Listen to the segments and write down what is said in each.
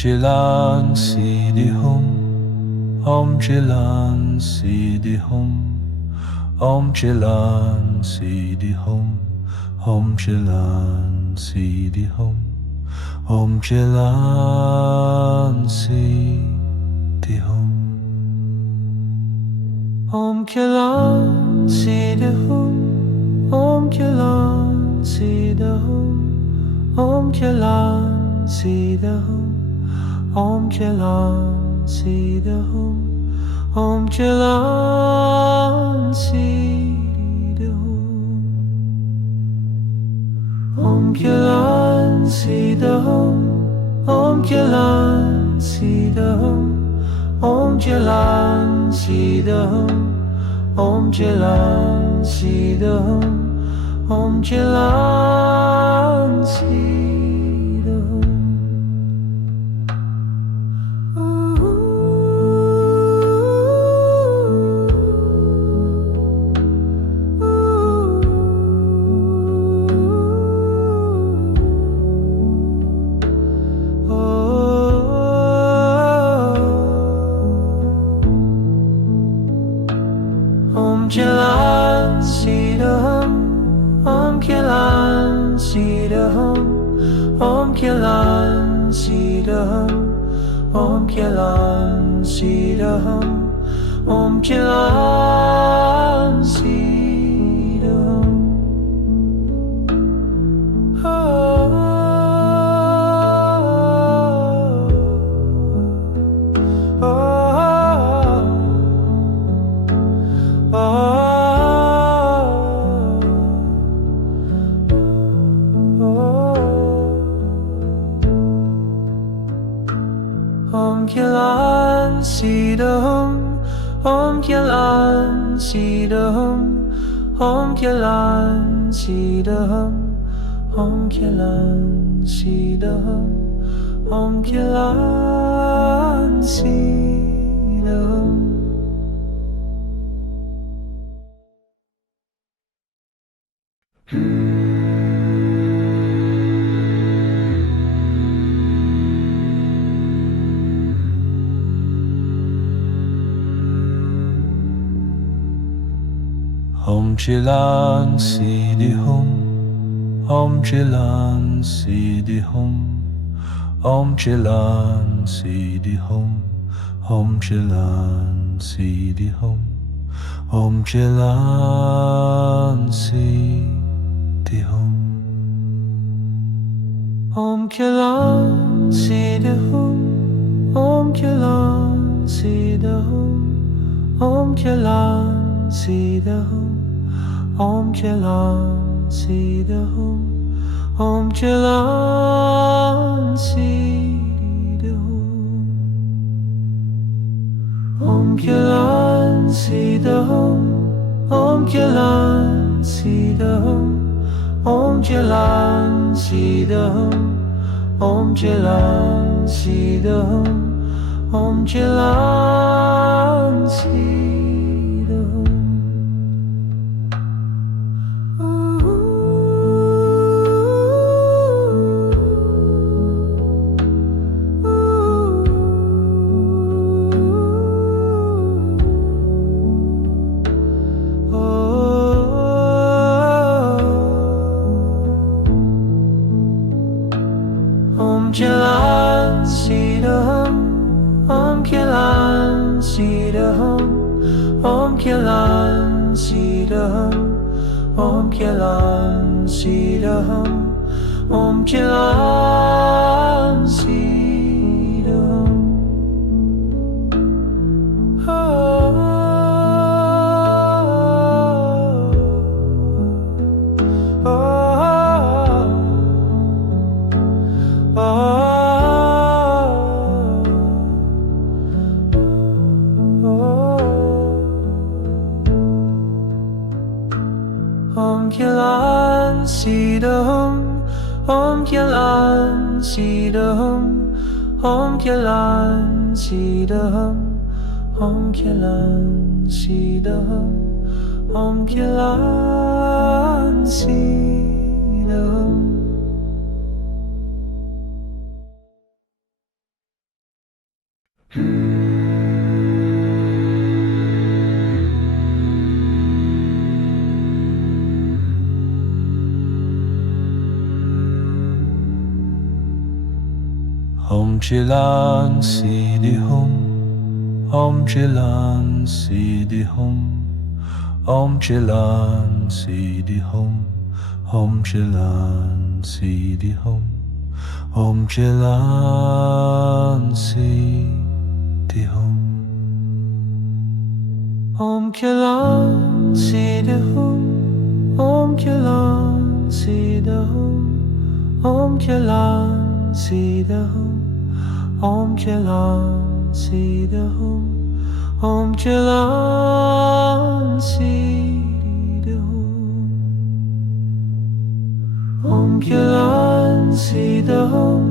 Omchilan Siddhihum, Omchilan Siddhihum, Omchilan Siddhihum, Omchilan Siddhihum, Omchilan Siddhihum, Omchilan Siddhihum, Omchilan Siddhihum, Omchilan Siddhihum, Omchilan Siddhihum, Omchilan Siddhihum, Omchilan Siddhihum, Omchilan Siddhihum, Omchilan Siddhihum, Omchilan Siddhihum, Omchilan Siddhihum. Omchilan Siddhihum, Omchilan Siddhihum, Omchilan Siddhihum, Omchilan Siddhihum, Omchilan Siddhihum. Omchilan Siddhihum, Omchilan Siddhihum, Omchilan Siddhihum, Omchilan Siddhihum, Omchilan Siddhihum. Omchilan Siddhihum, Omchilan Siddhihum, Omchilan Siddhihum, Omchilan Siddhihum, Omchilan Siddhihum, Omchilan Siddhihum, Omchilan Siddhihum, Omchilan Siddhihum, Omchilan Siddhihum, Omchilan Siddhihum, Omchilan Siddhihum, Omchilan Siddhihum, Omchilan Siddhihum, Omchilan Siddhihum, Omchilan Siddhihum. Omchilan Siddhihum, Omchilan Siddhihum, Omchilan Siddhihum, Omchilan Siddhihum, Omchilan Siddhihum. Omchilan Siddhihum, Omchilan Siddhihum, Omchilan Siddhihum, Omchilan Siddhihum, Omchilan Siddhihum. Om Chilan Siddhi Hum, Om Chilan Siddhi Hum, Om Chilan Siddhi Hum, Om Chilan Siddhi Hum, Om Chilan Siddhi Hum, Om Chilan Siddhi Hum, Om Chilan Siddhi Hum, Om Chilan Siddhi Hum, Om Chilan Siddhi Hum, Om Chilan Siddhi Hum, Om Chilan Siddhi Hum,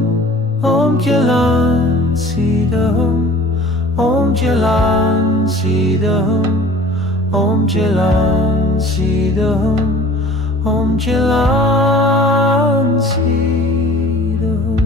Om Chilan Siddhi Hum, Om Chilan Siddhi Hum, Om Chilan Siddhi Hum, Om Chilan Siddhi Hum.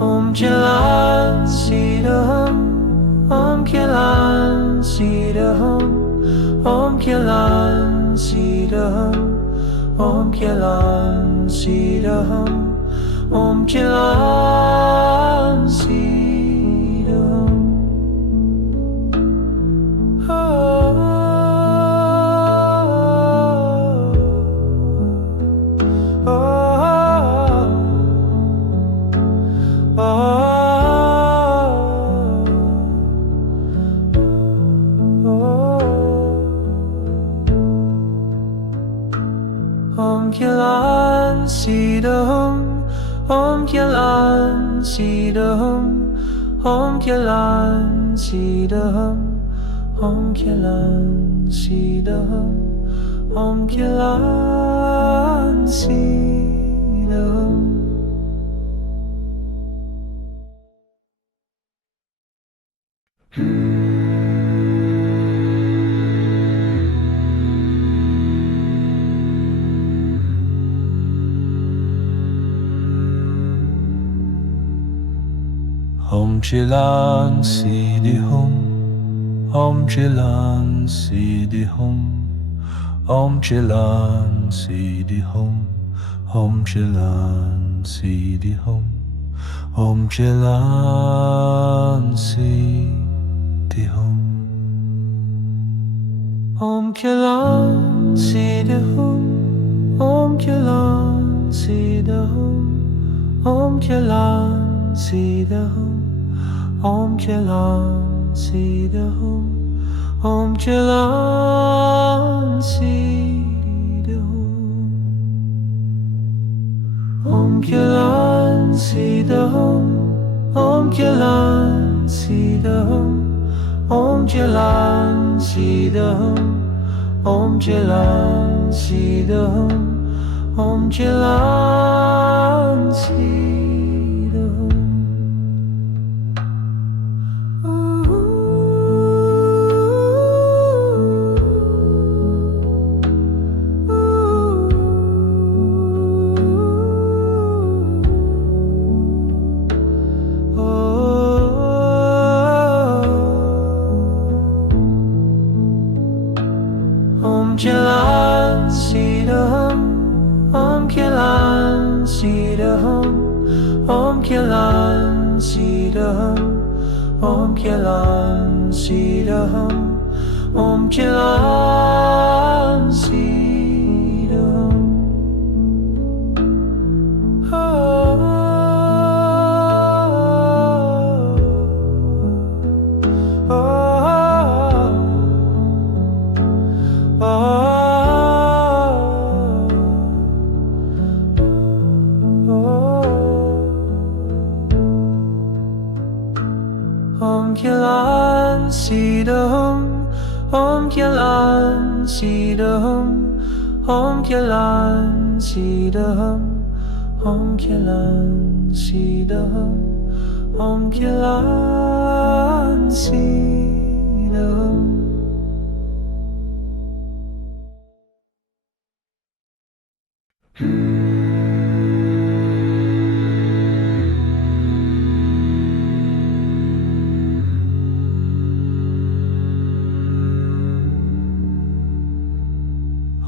Om Chilan Siddhi Hum, Om Chilan Siddhi Hum, Om Chilan Siddhi Hum, Om Chilan Siddhi Hum, Om Chilan Siddhi Hum. Om Chilan Siddhi Hum, Om Chilan Siddhi Hum, Om Chilan Siddhi Hum, Om Chilan Siddhi Hum, Om Chilan Siddhi Hum. Om Chilan Siddhi Hum, Om Chilan Siddhi Hum, Om Chilan Siddhi Hum, Om Chilan Siddhi Hum, Om Chilan Siddhi Hum, Om Chilan Siddhi Hum, Om Chilan Siddhi Hum, Om Chilan Siddhi Hum, Om Chilan Siddhi Hum, Om Chilan Siddhi Hum, Om Chilan Siddhi Hum, Om Chilan Siddhi Hum, Om Chilan Siddhi Hum, Om Chilan Siddhi Hum, Om Chilan Siddhi Hum. Om Chilan Siddhi Hum, Om Chilan Siddhi Hum, Om Chilan Siddhi Hum, Om Chilan Siddhi Hum, Om Chilan Siddhi Hum. Om Chilan Siddhi Hum, Om Chilan Siddhi Hum, Om Chilan si da hum, om kilan si da hum, om kilan si da hum.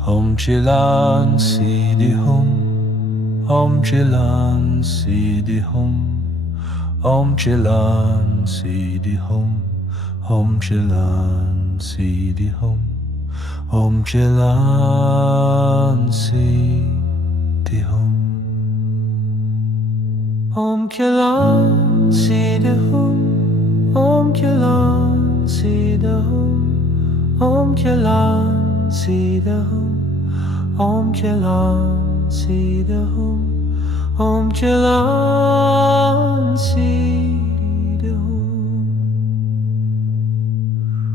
Om Chilan Si Di Hum, Om Chilan Si Di Hum, Om Chilan Si Di Hum, Om Chilan Si Di Hum, Om Chilan Si Di Hum, Om Chilan Si Di Hum, Om Chilan Si Di Hum, Om Chilan Si Di Hum, Om Chilan Si Di Hum, Om Chilan Si Di Hum,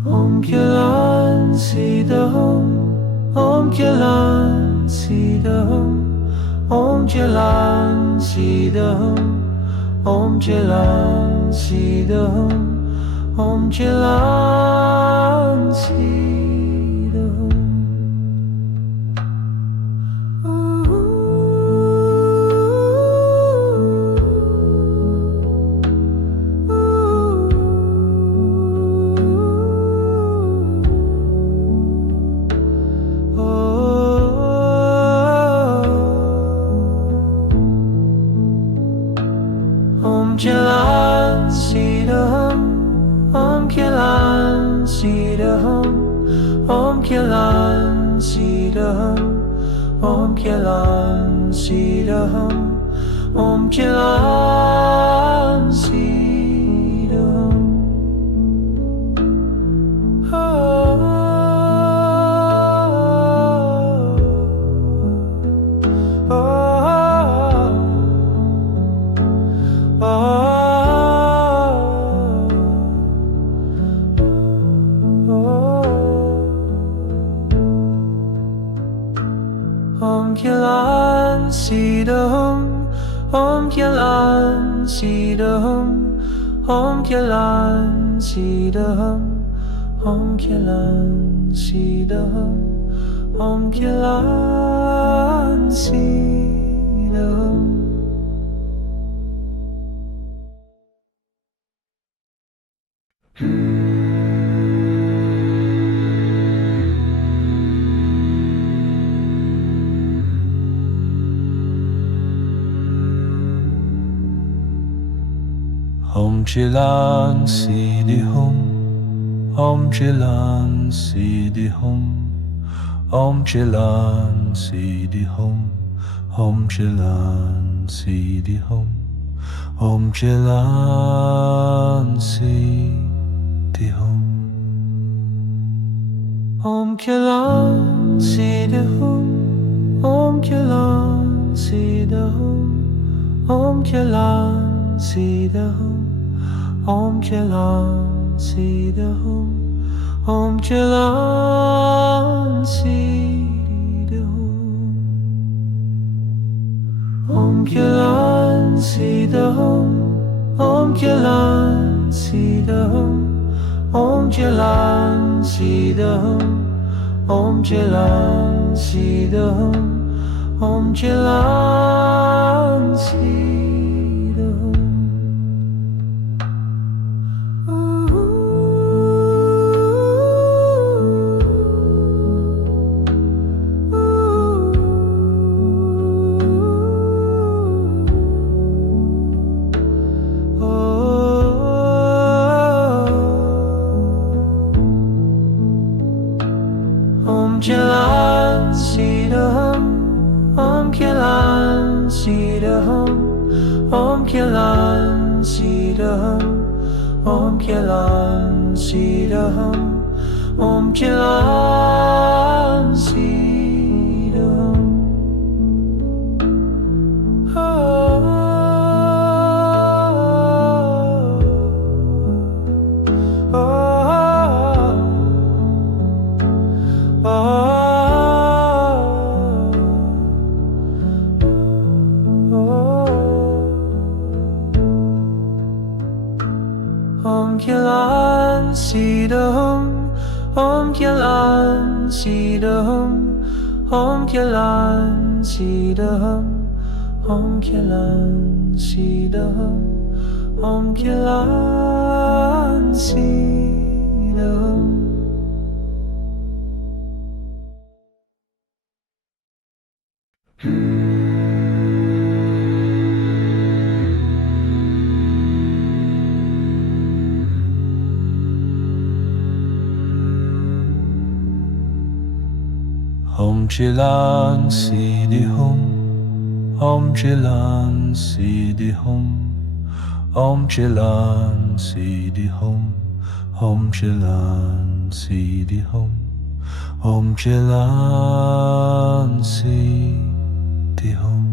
Om Chilan Si Di Hum, Om Chilan Si Di Hum, Om Chilan Si Di Hum, Om Chilan Si Di Hum, Om Chilan Si Di Hum. Om Kilan Si Da Hum, Om Kilan Si Da Hum, Om Kilan Si Da Hum, Om Kilan Si Da Hum, Om Kilan Si Da Hum. Om Kilan Si Da Hum, Om Kilan Si Da Hum, Om Kilan Si Da Hum, Om Kilan Si Da Hum, Om Kilan Si Da Hum. Om Chilan Si Di Hum, Om Chilan Si Di Hum, Om Chilan Si Di Hum, Om Chilan Si Di Hum, Om Chilan Si Di Hum, Om Kilan Si Di Hum, Om Kilan Si Di Hum, Om Kilan Si Di Hum, Om Kilan Si Di Hum, Om Kilan Si Di Hum, Om Kilan Si Di Hum, Om Kilan Si Di Hum, Om Kilan Si Di Hum, Om Kilan Si Di Hum, Om Kilan Si Di Hum. Om Kilan Si Da Hum, Om Kilan Si Da Hum, Om Kilan Si Da Hum, Om Kilan Si Da Hum, Om Kilan Si Da Hum. Om Kilan Sidahum, Om Kilan Sidahum, Om Kilan Sidahum, Om Kilan Sidahum, Om Kilan Sidahum. Om Chilan Siddhihum, Om Chilan Siddhihum, Om Chilan Siddhihum, Om Chilan Siddhihum, Om Chilan Siddhihum,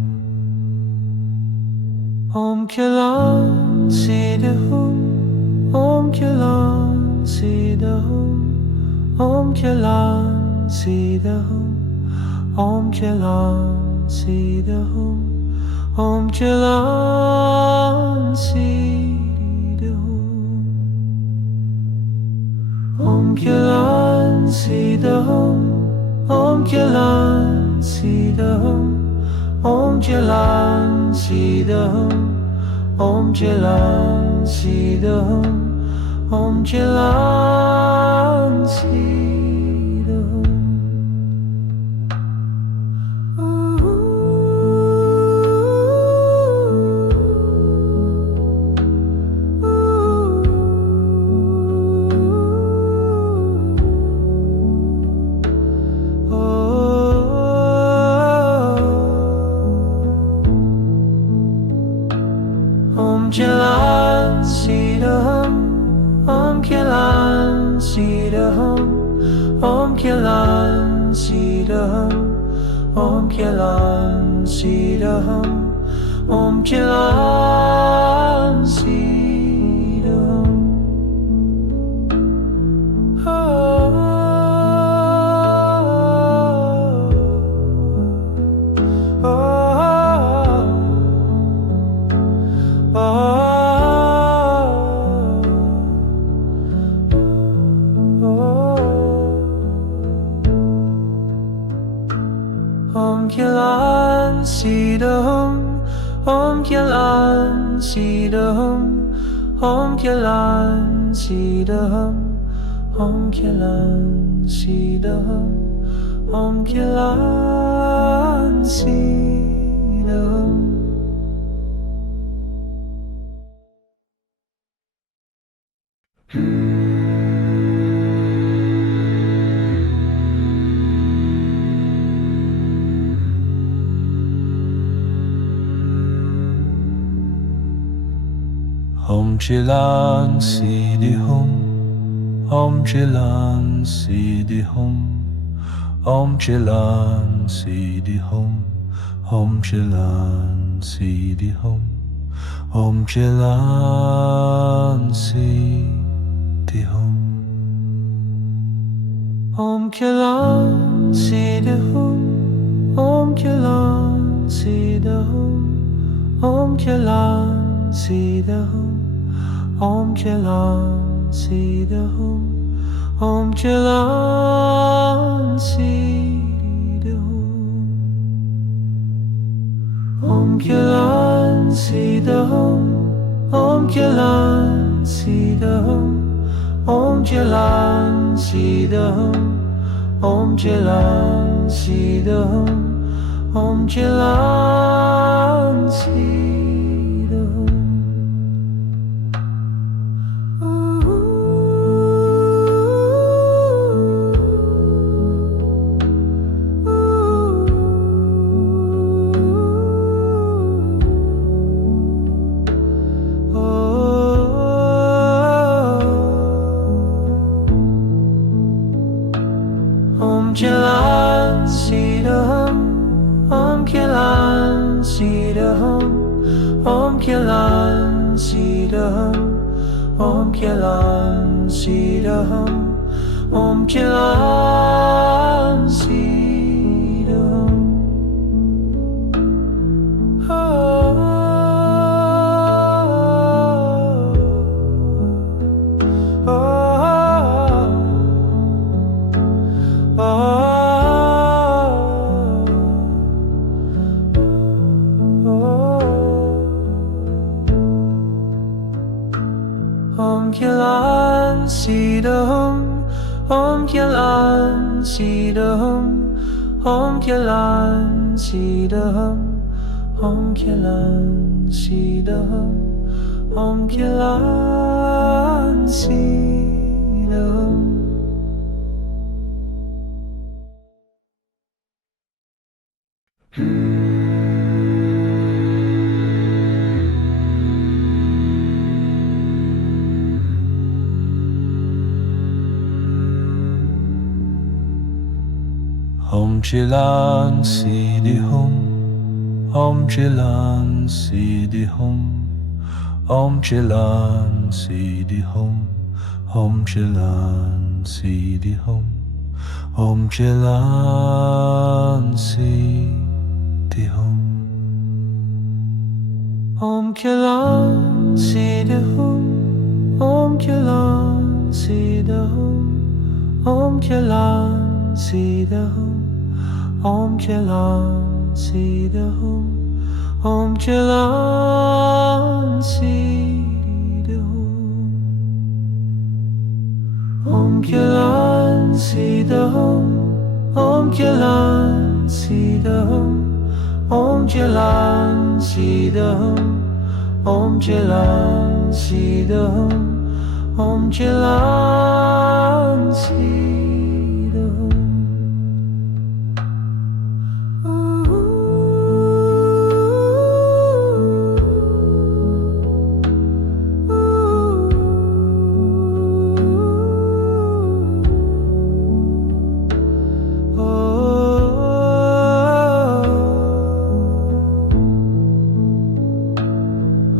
Om Kilan Siddhihum, Om Kilan Siddhihum, Om Kilan Siddhihum, Om Kilan Siddhihum, Om Kilan Siddhihum, Om Kilan Siddhihum, Om Kilan Siddhihum, Om Kilan Siddhihum, Om Kilan Siddhihum, Om Kilan Siddhihum. Om Kilan Siddhihum, Om Kilan Siddhihum, Om Kilan Siddhihum, Om Kilan Siddhihum, Om Kilan Siddhihum. Om Kilan Siddhihum, Om Kilan Siddhihum, Om Kilan Siddhihum, Om Kilan Siddhihum, Om Kilan Siddhihum. Om Chilan Siddhihum, Om Chilan Siddhihum, Om Chilan Siddhihum, Om Chilan Siddhihum, Om Chilan Siddhihum, Om Kilan Siddhihum, Om Kilan Siddhihum, Om Kilan Siddhihum, Om Kilan Siddhihum, Om Kilan Siddhihum, Om Kilan Siddhihum, Om Kilan Siddhihum, Om Kilan Siddhihum, Om Kilan Siddhihum, Om Kilan Siddhihum. Om Kilan Siddhihum, Om Kilan Siddhihum, Om Kilan Siddhihum, Om Kilan Siddhihum, Om Kilan Siddhihum. Kilan Sidahum, Om Kilan Sidahum, Om Kilan Sidahum, Om Kilan Sidahum, Om Kilan Sidahum. Om Chilan Sidihum, Om Chilan Sidihum, Om Chilan Sidihum, Om Chilan Sidihum, Om Chilan Sidihum, Om Kilan Sidihum, Om Kilan Sidihum, Om Kilan Sidahum, Om Kilan Sidahum, Om Kilan Sidahum, Om Kilan Sidahum, Om Kilan Sidahum, Om Kilan Sidahum, Om Kilan Sidahum, Om Kilan Sidahum.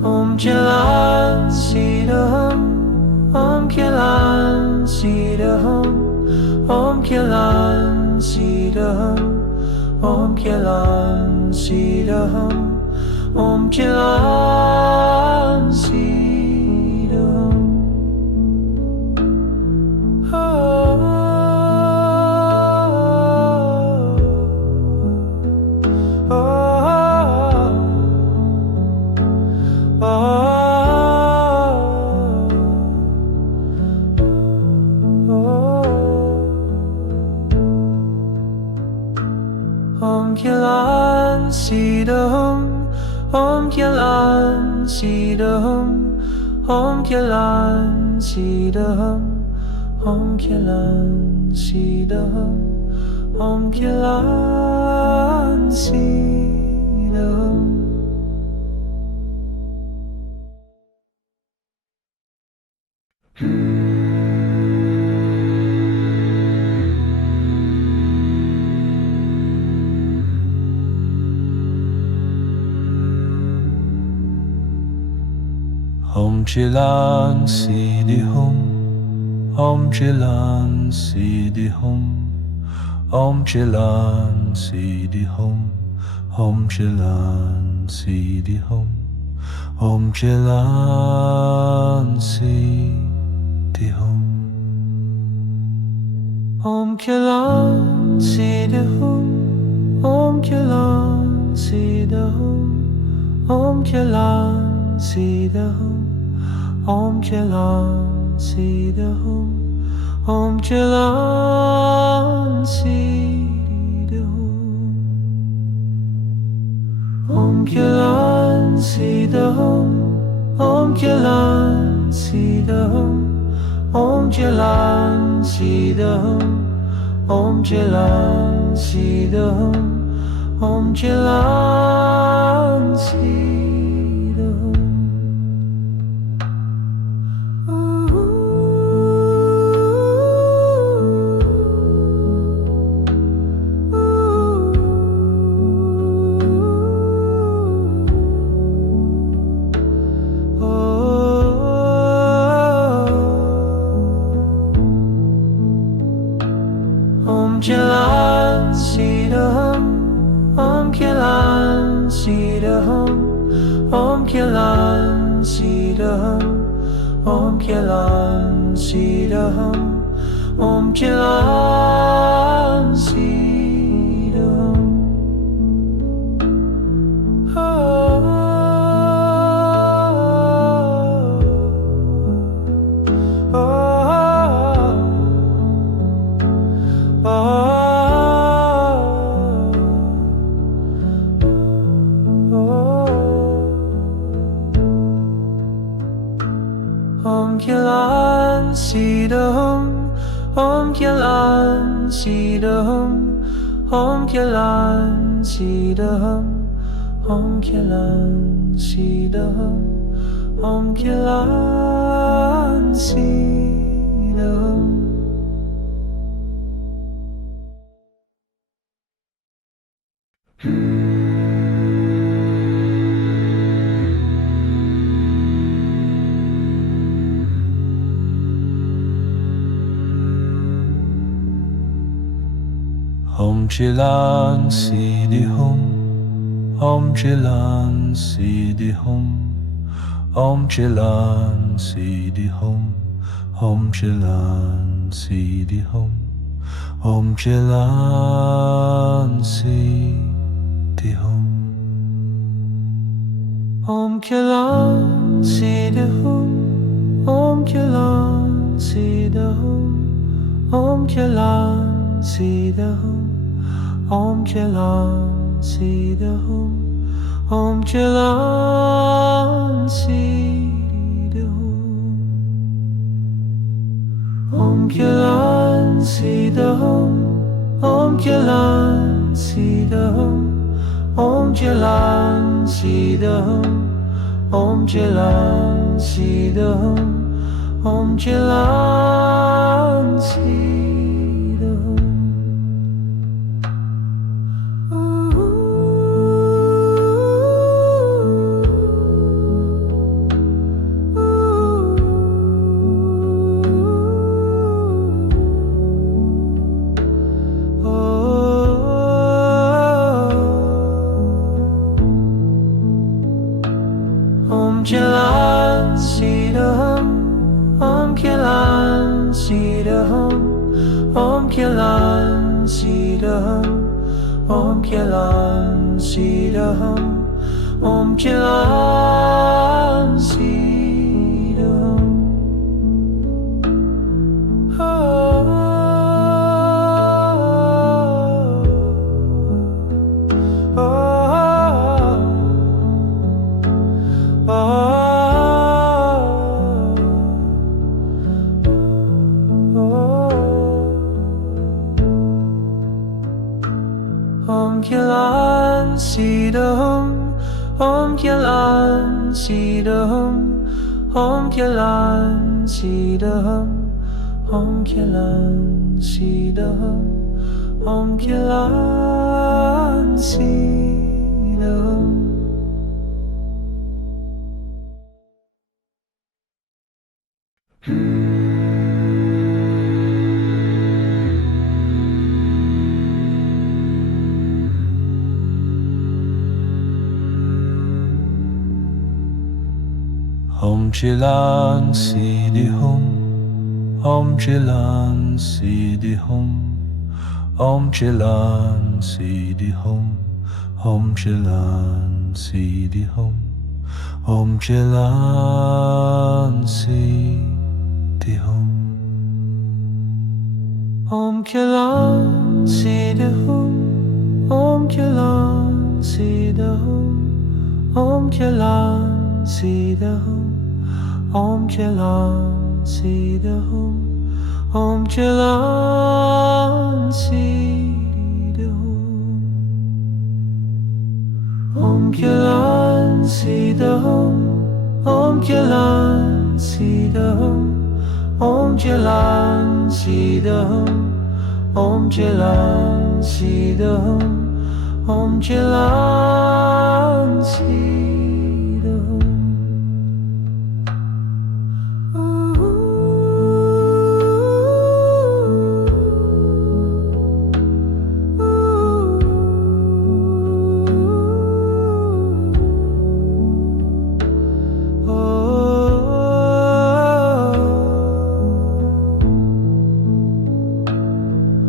Om Kilan Sidahum, Om Kilan Sidahum, Om Kilan Sidahum, Om Kilan Sidahum, Om Kilan Sidahum. Om Kilan Sidahum, Om Kilan Sidahum, Om Kilan Sidahum, Om Kilan Sidahum, Om Kilan Sidahum. Om Chilan Sidihum, Om Chilan Sidihum, Om Chilan Sidihum, Om Chilan Sidihum, Om Chilan Sidihum, Om Kilan Sidihum, Om Kilan Sidihum, Om Kilan Sidahum, Om Kilan Sidahum, Om Kilan Sidahum, Om Kilan Sidahum, Om Kilan Sidahum, Om Kilan Sidahum, Om Kilan Sidahum, Om Kilan Sidahum. Om Kilan Sidahum, Om Kilan Sidahum, Om Kilan Sidahum, Om Kilan Sidahum, Om Kilan Sidahum. Kilan Sidahum, Om Kilan Sidahum, Om Kilan Sidahum, Om Kilan Sidahum, Om Kilan Sidahum. Om Chilan Siddhihum, Om Chilan Siddhihum, Om Chilan Siddhihum, Om Chilan Siddhihum, Om Chilan Siddhihum, Om Chilan Siddhihum, Om Chilan Siddhihum, Om Chilan Siddhihum, Om Chilan Siddhihum, Om Chilan Siddhihum, Om Chilan Siddhihum, Om Chilan Siddhihum, Om Chilan Siddhihum, Om Chilan Siddhihum, Om Chilan Siddhihum. Om Kilan Sidahum, Om Kilan Sidahum, Om Kilan Sidahum, Om Kilan Sidahum, Om Kilan Sidahum. Om Kilan Sidahum, Om Kilan Sidahum, Om Kilan Sidahum, Om Kilan Sidahum, Om Kilan Sidahum. Om Chilan Siddhihum, Om Chilan Siddhihum, Om Chilan Siddhihum, Om Chilan Siddhihum, Om Chilan Siddhihum, Om Kilan Siddhihum, Om Kilan Siddhihum, Om Kilan Siddhihum, Om Kilan Siddhihum, Om Kilan Siddhihum, Om Kilan Siddhihum, Om Kilan Siddhihum, Om Kilan Siddhihum, Om Kilan Siddhihum, Om Kilan Siddhihum.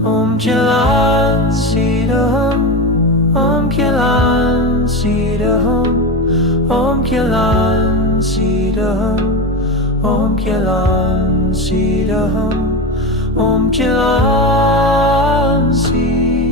Om Kilan Siddhihum, Om Kilan Siddhihum, Om Kilan Siddhihum, Om Kilan Siddhihum, Om Kilan Siddhihum.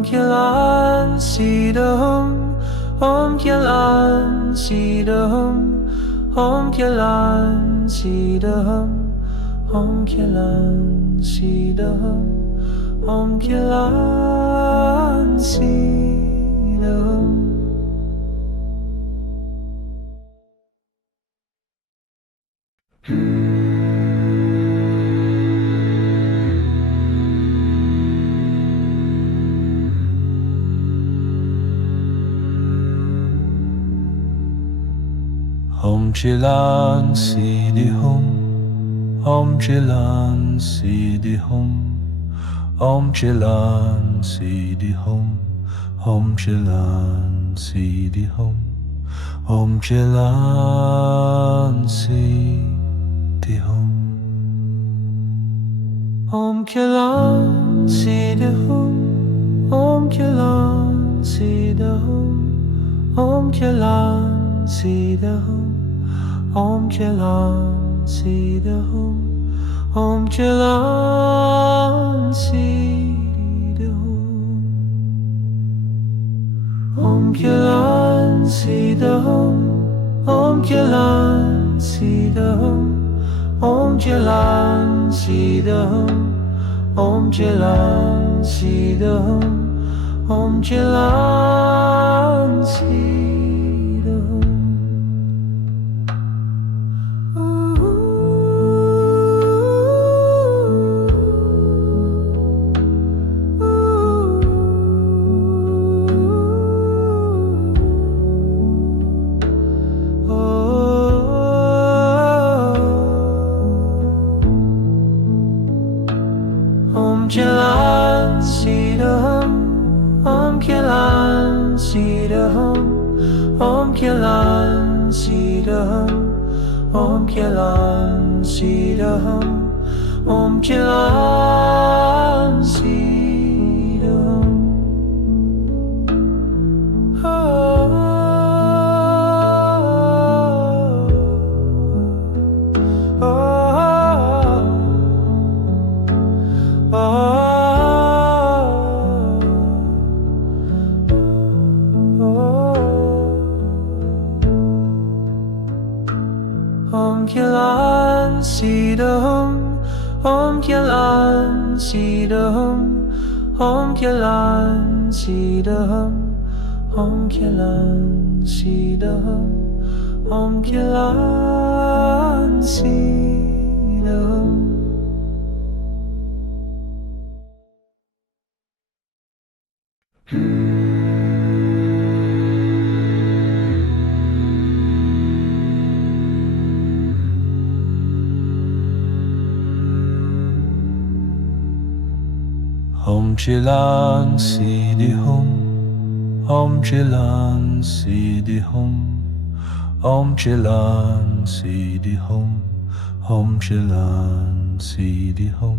Om Kilan Sidahum, Om Kilan Sidahum, Om Kilan Sidahum, Om Kilan Sidahum, Om Kilan Sidahum. Om Chilan Siddhihum, Om Chilan Siddhihum, Om Chilan Siddhihum, Om Chilan Siddhihum, Om Chilan Siddhihum, Om Kilan Siddhihum, Om Kilan Siddhihum, Om Kilan Siddhihum, Om Kilan Siddhihum, Om Kilan Siddhihum, Om Kilan Siddhihum, Om Kilan Siddhihum, Om Kilan Siddhihum, Om Kilan Siddhihum, Om Kilan Siddhihum. Om Kilan Siddhihum, Om Kilan Siddhihum, Om Kilan Siddhihum, Om Kilan Siddhihum, Om Kilan Siddhihum. Om Kilan Siddhihum, Om Kilan Siddhihum, Om Kilan Siddhihum, Om Kilan Siddhihum, Om Kilan Siddhihum. Om Chilan Siddhihum, Om Chilan Siddhihum, Om Chilan Siddhihum, Om Chilan Siddhihum,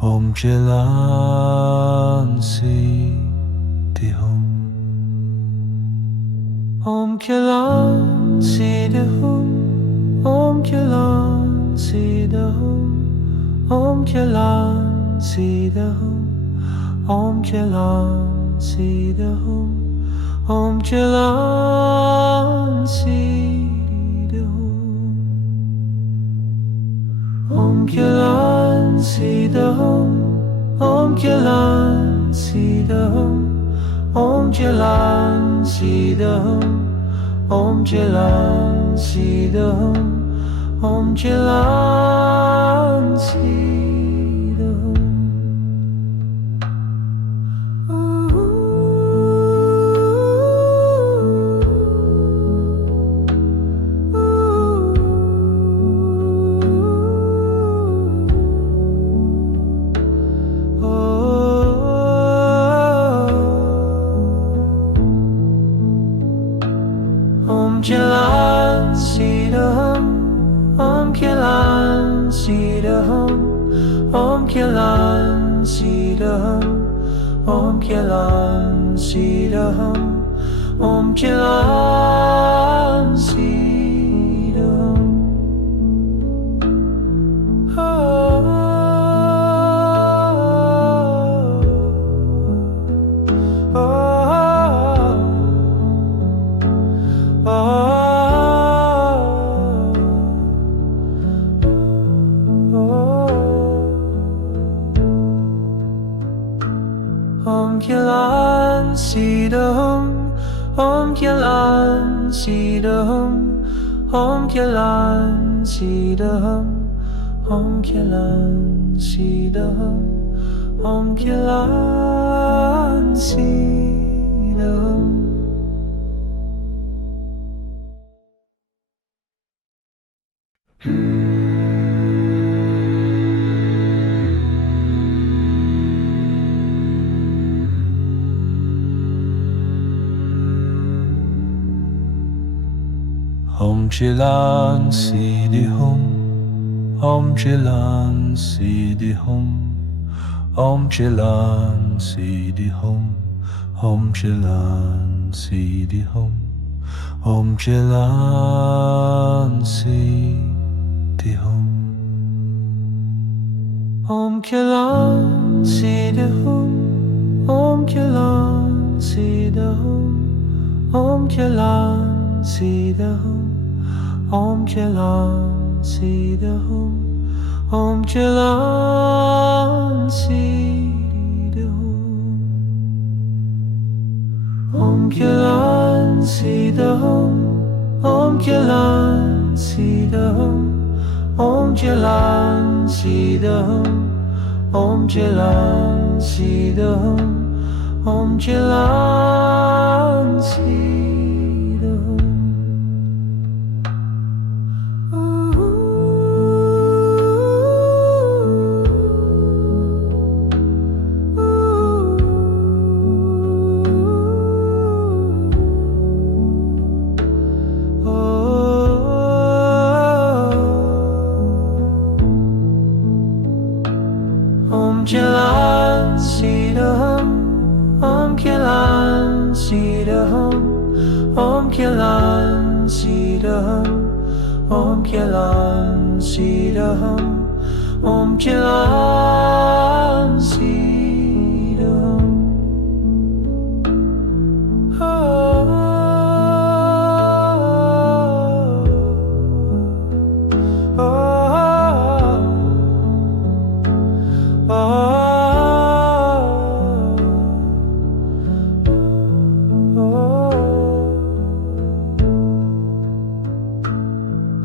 Om Chilan Siddhihum, Om Kilan Siddhihum, Om Kilan Siddhihum, Om Kilan Siddhihum, Om Kilan Siddhihum, Om Kilan Siddhihum, Om Kilan Siddhihum, Om Kilan Siddhihum, Om Kilan Siddhihum, Om Kilan Siddhihum, Om Kilan Siddhihum. Om Kilan Siddhihum, Om Kilan Siddhihum, Om Kilan Siddhihum, Om Kilan Siddhihum, Om Kilan Siddhihum. Kilan Sidahum, Om Kilan Sidahum, Om Kilan Sidahum, Om Kilan Sidahum, Om Kilan Sidahum. Om Chilan Siddhihum, Om Chilan Siddhihum, Om Chilan Siddhihum, Om Chilan Siddhihum, Om Chilan Siddhihum, Om Chilan Siddhihum, Om Chilan Siddhihum, Om Chilan Siddhihum, Om Chilan Siddhihum, Om Chilan Siddhihum, Om Chilan Siddhihum, Om Chilan Siddhihum, Om Chilan Siddhihum, Om Chilan Siddhihum, Om Chilan Siddhihum. Om Kilan Siddhihum, Om Kilan Siddhihum, Om Kilan Siddhihum, Om Kilan Siddhihum, Om Kilan Siddhihum.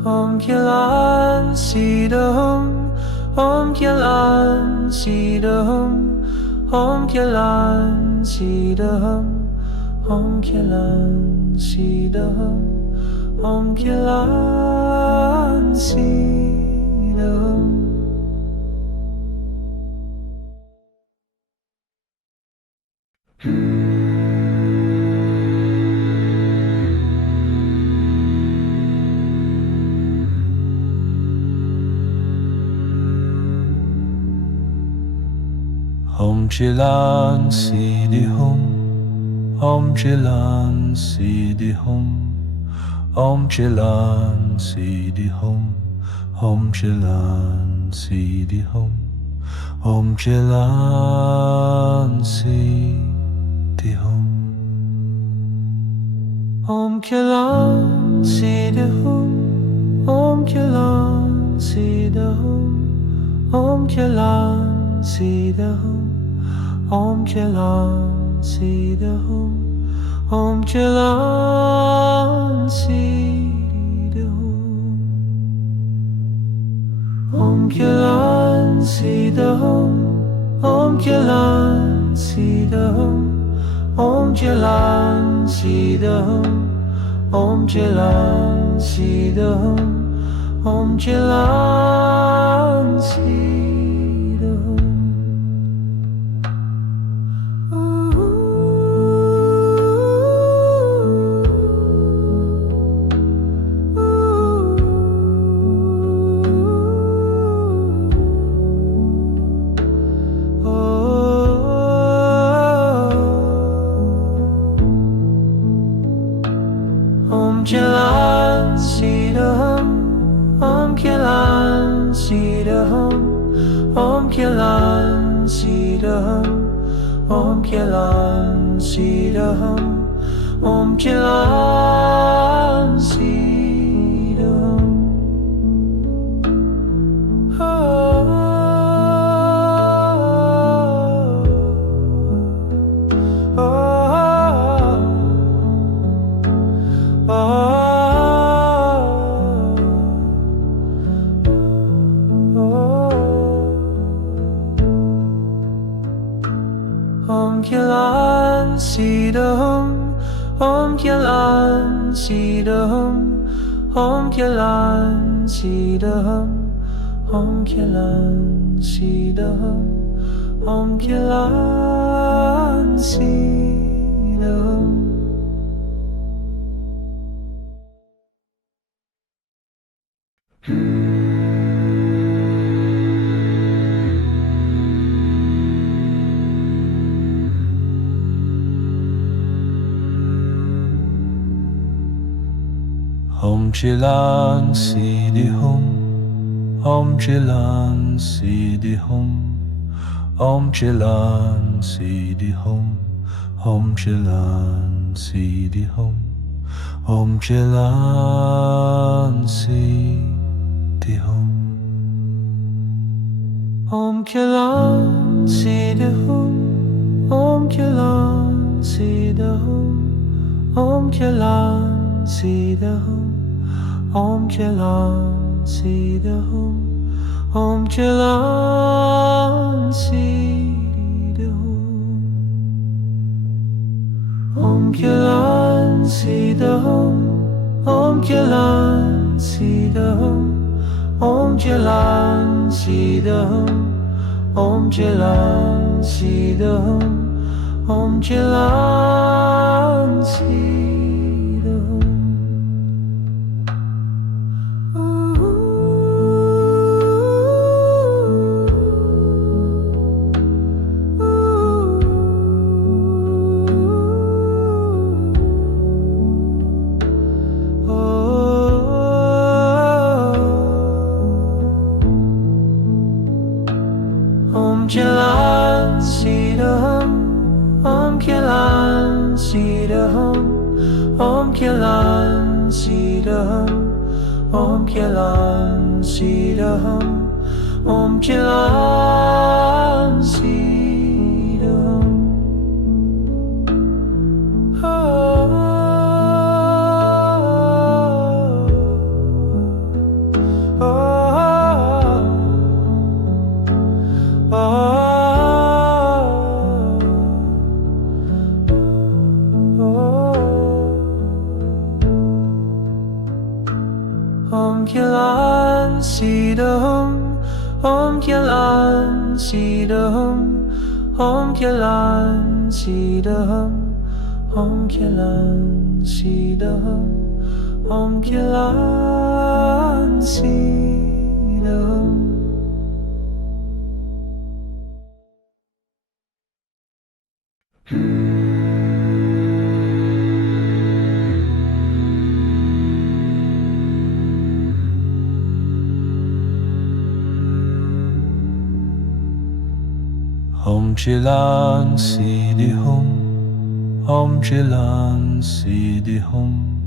Om Kilan Siddhihum, Om Kilan Siddhihum, Om Kilan Siddhihum, Om Kilan Siddhihum, Om Kilan Siddhihum. Om Chilan Siddhihum, Om Chilan Siddhihum, Om Chilan Siddhihum, Om Chilan Siddhihum, Om Chilan Siddhihum, Om Kilan Siddhihum, Om Kilan Siddhihum, Om Kilan Siddhihum, Om Kilan Siddhihum, Om Kilan Siddhihum, Om Kilan Siddhihum, Om Kilan Siddhihum, Om Kilan Siddhihum, Om Kilan Siddhihum, Om Kilan Siddhihum. Om Kilan Siddhihum, Om Kilan Siddhihum, Om Kilan Siddhihum, Om Kilan Siddhihum, Om Kilan Siddhihum. Om Kilan Sidahum, Om Kilan Sidahum, Om Kilan Sidahum, Om Kilan Sidahum, Om Kilan Sidahum. Om Chilan Siddhihum, Om Chilan Siddhihum, Om Chilan Siddhihum, Om Chilan Siddhihum, Om Chilan Siddhihum, Om Chilan Siddhihum, Om Chilan Siddhihum, Om Chilan Siddhihum, Om Chilan Siddhihum, Om Chilan Siddhihum, Om Chilan Siddhihum, Om Chilan Siddhihum, Om Chilan Siddhihum, Om Chilan Siddhihum, Om Chilan Siddhihum. Om Kilan Sidahum, Om Kilan Sidahum, Om Kilan Sidahum, Om Kilan Sidahum, Om Kilan Sidahum. Om Kilan Sidahum, Om Kilan Sidahum, Om Kilan Sidahum, Om Kilan Sidahum, Om Kilan Sidahum. Om Chilan Siddhihum, Om Chilan Siddhihum,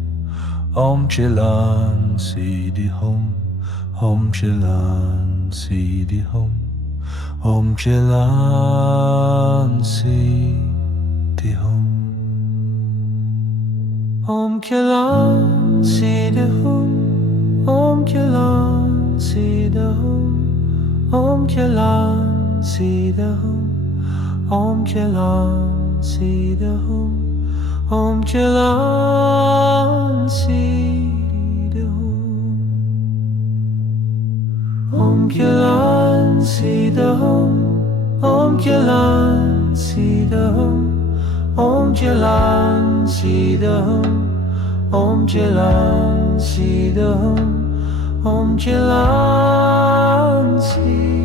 Om Chilan Siddhihum, Om Chilan Siddhihum, Om Chilan Siddhihum, Om Kilan Siddhihum, Om Kilan Siddhihum, Om Kilan Siddhihum, Om Kilan Siddhihum, Om Kilan Siddhihum, Om Kilan Siddhihum, Om Kilan Siddhihum, Om Kilan Siddhihum, Om Kilan Siddhihum, Om Kilan Siddhihum.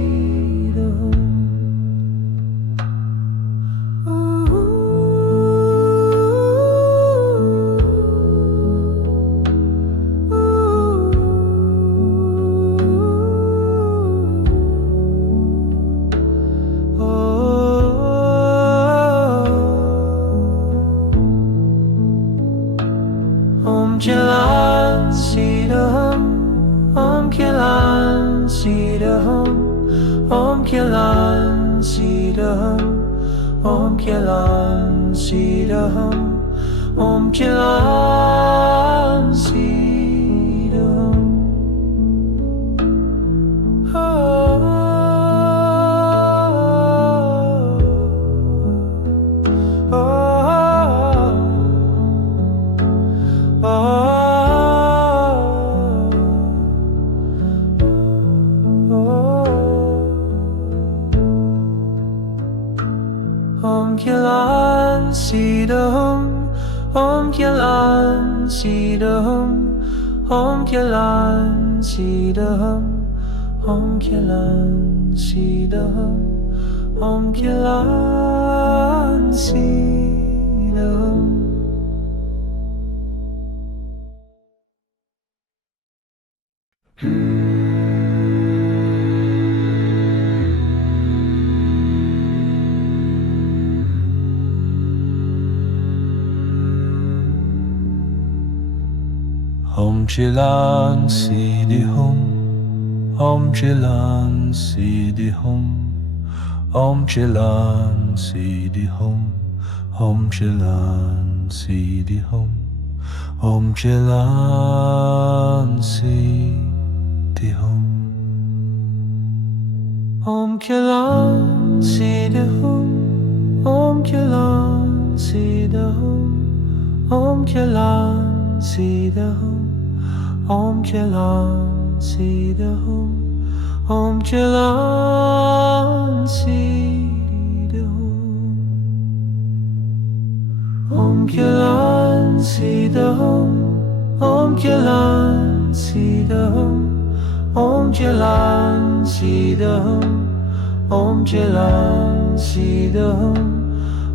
Om Kilan Siddhihum, Om Kilan Siddhihum, Om Kilan Siddhihum, Om Kilan Siddhihum, Om Kilan Siddhihum. Om Kilan Sidahum, Om Kilan Sidahum, Om Kilan Sidahum, Om Kilan Sidahum, Om Kilan Sidahum. Om Chilan Siddhihum, Om Chilan Siddhihum, Om Chilan Siddhihum, Om Chilan Siddhihum, Om Chilan Siddhihum, Om Kilan Siddhihum, Om Kilan Siddhihum, Om Kilan Siddhihum, Om Kilan Siddhihum, Om Kilan Siddhihum, Om Kilan Siddhihum, Om Kilan Siddhihum, Om Kilan Siddhihum, Om Kilan Siddhihum,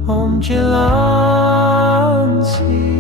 Om Kilan Siddhihum.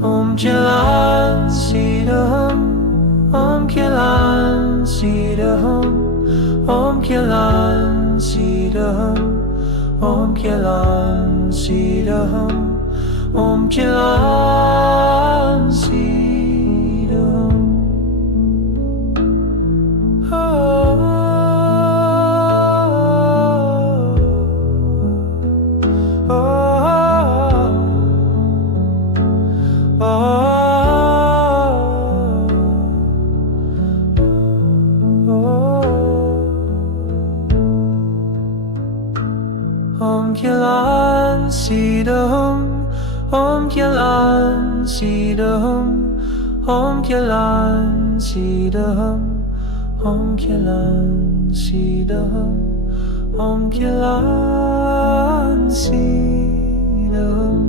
Om Kilan Siddhihum, Om Kilan Siddhihum, Om Kilan Siddhihum, Om Kilan Siddhihum, Om Kilan Siddhihum. Om Kilan Siddhihum, Om Kilan Siddhihum, Om Kilan Siddhihum, Om Kilan Siddhihum, Om Kilan Siddhihum.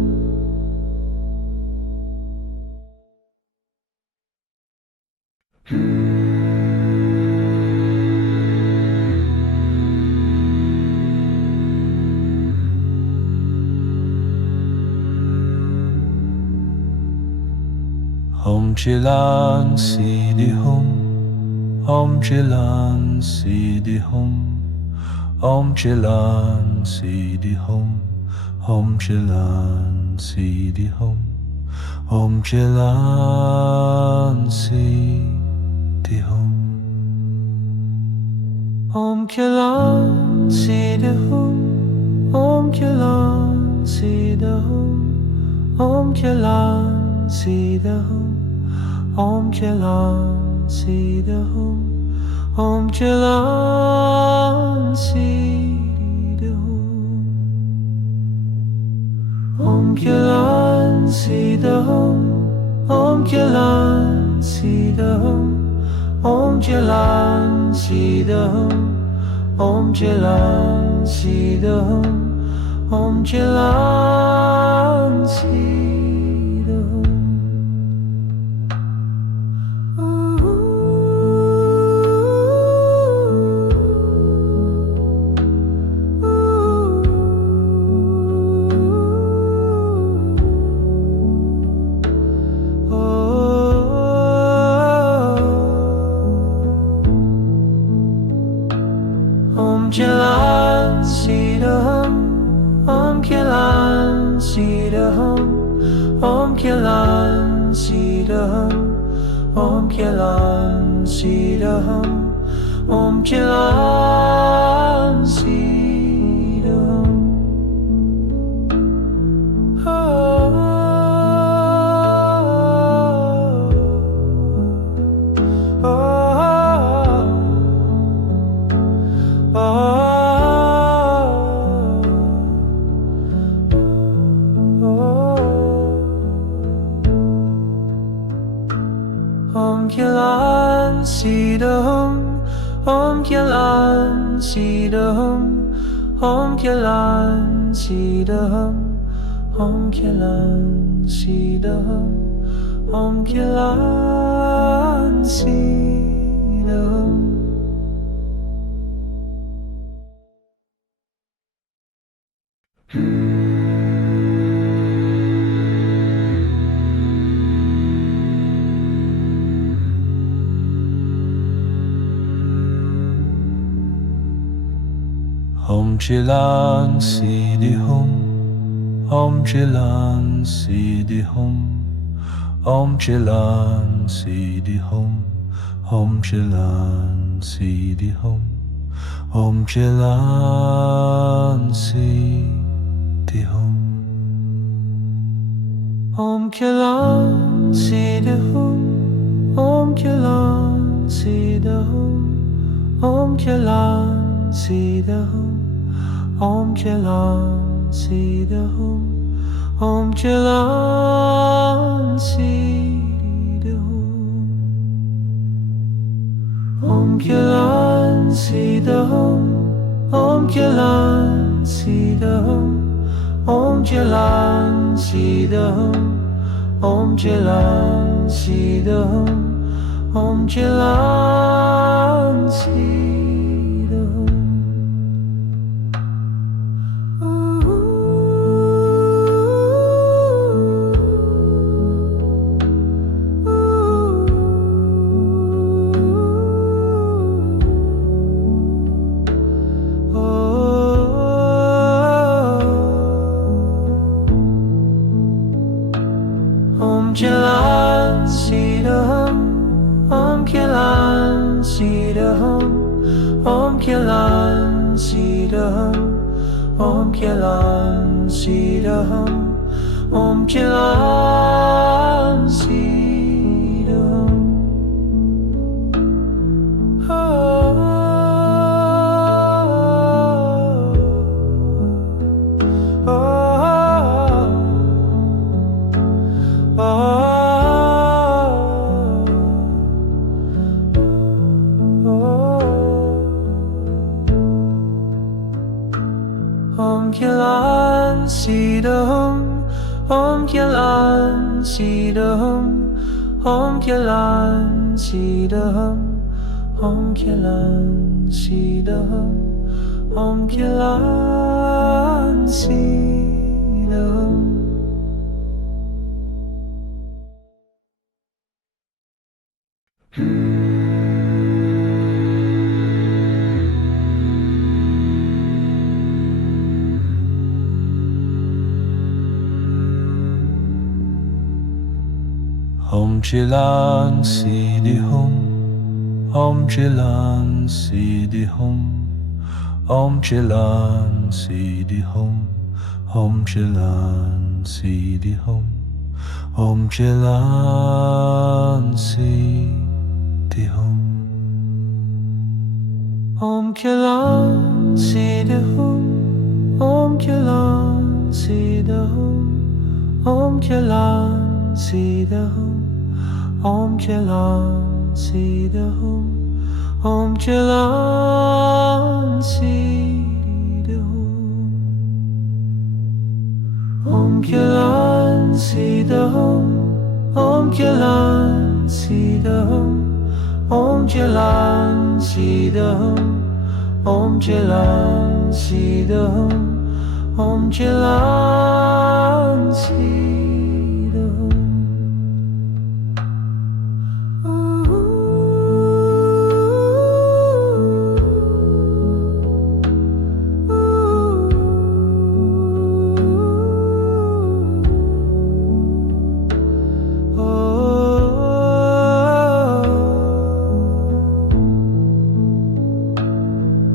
Om Chilan Siddhihum, Om Chilan Siddhihum, Om Chilan Siddhihum, Om Chilan Siddhihum, Om Chilan Siddhihum, Om Kilan Siddhihum, Om Kilan Siddhihum, Om Kilan Siddhihum, Om Kilan Siddhihum, Om Kilan Siddhihum, Om Kilan Siddhihum, Om Kilan Siddhihum, Om Kilan Siddhihum, Om Kilan Siddhihum, Om Kilan Siddhihum. Om Kilan Siddhihum, Om Kilan Siddhihum, Om Kilan Siddhihum, Om Kilan Siddhihum, Om Kilan Siddhihum. Om Kilan Sidahum, Om Kilan Sidahum, Om Kilan Sidahum, Om Kilan Sidahum, Om Kilan Sidahum. Om Chilan Siddhihum, Om Chilan Siddhihum, Om Chilan Siddhihum, Om Chilan Siddhihum, Om Chilan Siddhihum, Om Chilan Siddhihum, Om Chilan Siddhihum, Om Chilan Siddhihum, Om Chilan Siddhihum, Om Chilan Siddhihum, Om Chilan Siddhihum, Om Chilan Siddhihum, Om Chilan Siddhihum, Om Chilan Siddhihum, Om Chilan Siddhihum. Om Kilan Sidahum, Om Kilan Sidahum, Om Kilan Sidahum, Om Kilan Sidahum, Om Kilan Sidahum. Om Kilan Sidahum, Om Kilan Sidahum, Om Kilan Sidahum, Om Kilan Sidahum, Om Kilan Sidahum. Om Chilan Siddhihum, Om Chilan Siddhihum, Om Chilan Siddhihum, Om Chilan Siddhihum, Om Chilan Siddhihum, Om Kilan Siddhihum, Om Kilan Siddhihum, Om Kilan Siddhihum, Om Kilan Siddhihum, Om Kilan Siddhihum, Om Kilan Siddhihum, Om Kilan Siddhihum, Om Kilan Siddhihum, Om Kilan Siddhihum, Om Kilan Siddhihum.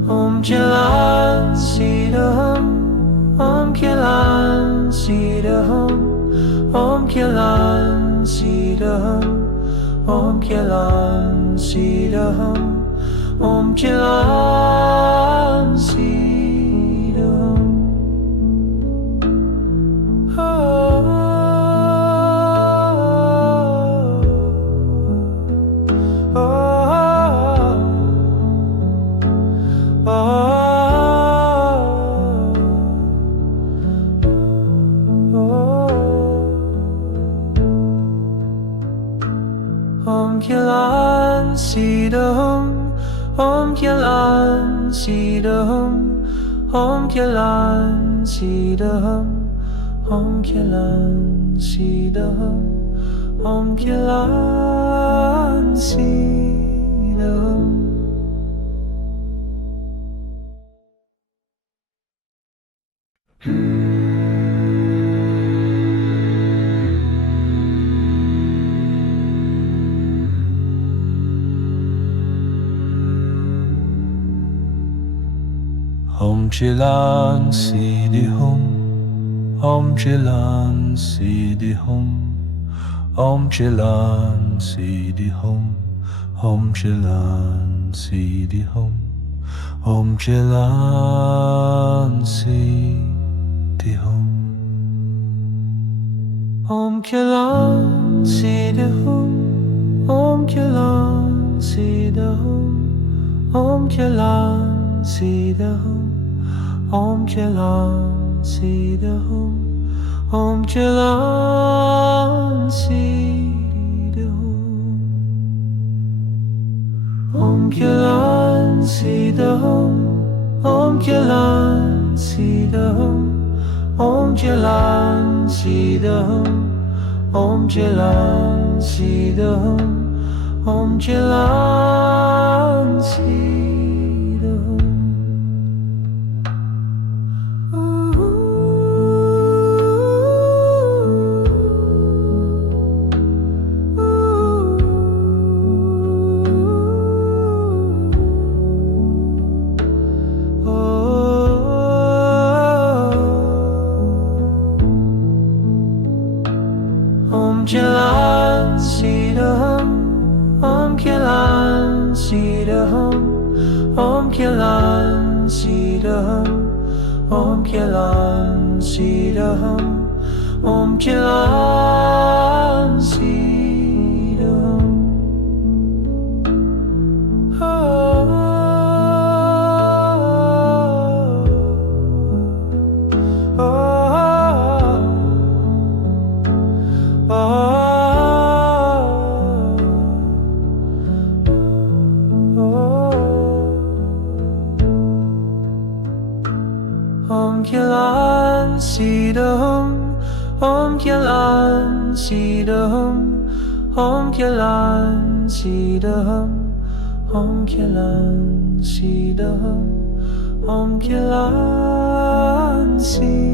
Om Kilan Siddhihum, Om Kilan Siddhihum, Om Kilan Siddhihum, Om Kilan Siddhihum, Om Kilan Siddhihum. Om Kilan Sidahum, Om Kilan Sidahum, Om Kilan Sidahum, Om Kilan Sidahum, Om Kilan Sidahum. Om Chilan Siddhihum, Om Chilan Siddhihum, Om Chilan Siddhihum, Om Chilan Siddhihum, Om Chilan Siddhihum, Om Chilan Siddhihum, Om Chilan Siddhihum, Om Chilan Siddhihum, Om Chilan Siddhihum, Om Chilan Siddhihum, Om Chilan Siddhihum, Om Chilan Siddhihum, Om Chilan Siddhihum, Om Chilan Siddhihum, Om Chilan Siddhihum. Om Kilan Sidahum, Om Kilan Sidahum, Om Kilan Sidahum, Om Kilan Sidahum, Om Kilan Sidahum. Om Kilan Sidahum, Om Kilan Sidahum, Om Kilan Sidahum, Om Kilan Sidahum, Om Kilan Sidahum.